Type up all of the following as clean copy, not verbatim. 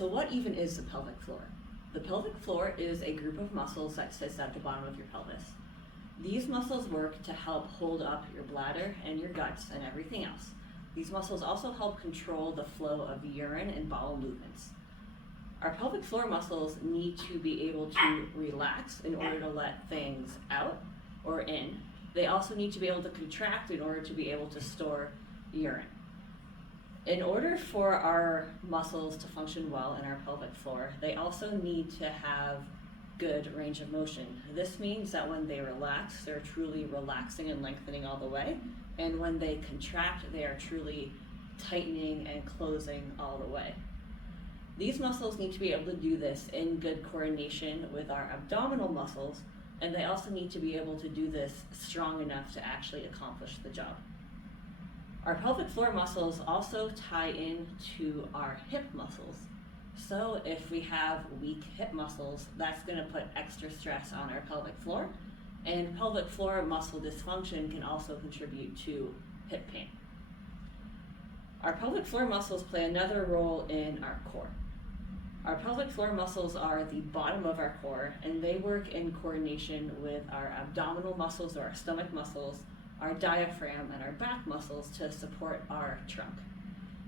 So what even is the pelvic floor? The pelvic floor is a group of muscles that sits at the bottom of your pelvis. These muscles work to help hold up your bladder and your guts and everything else. These muscles also help control the flow of urine and bowel movements. Our pelvic floor muscles need to be able to relax in order to let things out or in. They also need to be able to contract in order to be able to store urine. In order for our muscles to function well in our pelvic floor, they also need to have good range of motion. This means that when they relax, they're truly relaxing and lengthening all the way. And when they contract, they are truly tightening and closing all the way. These muscles need to be able to do this in good coordination with our abdominal muscles, and they also need to be able to do this strong enough to actually accomplish the job. Our pelvic floor muscles also tie into our hip muscles. So if we have weak hip muscles, that's going to put extra stress on our pelvic floor, and pelvic floor muscle dysfunction can also contribute to hip pain. Our pelvic floor muscles play another role in our core. Our pelvic floor muscles are the bottom of our core, and they work in coordination with our abdominal muscles or our stomach muscles, our diaphragm, and our back muscles to support our trunk.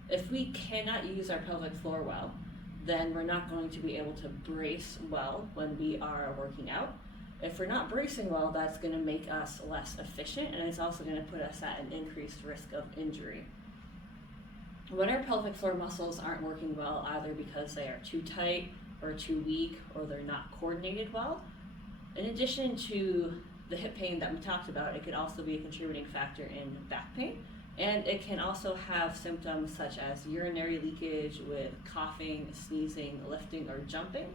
If we cannot use our pelvic floor well, then we're not going to be able to brace well when we are working out. If we're not bracing well, that's going to make us less efficient, and it's also going to put us at an increased risk of injury. When our pelvic floor muscles aren't working well, either because they are too tight or too weak or they're not coordinated well, in addition to the hip pain that we talked about, it could also be a contributing factor in back pain. And it can also have symptoms such as urinary leakage with coughing, sneezing, lifting, or jumping,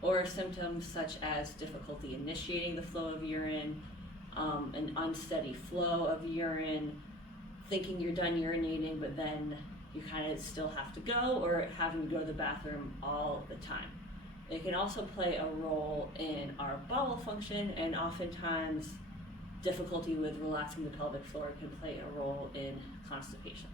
or symptoms such as difficulty initiating the flow of urine, an unsteady flow of urine, thinking you're done urinating, but then you kind of still have to go, or having to go to the bathroom all the time. It can also play a role in our bowel function, and oftentimes difficulty with relaxing the pelvic floor can play a role in constipation.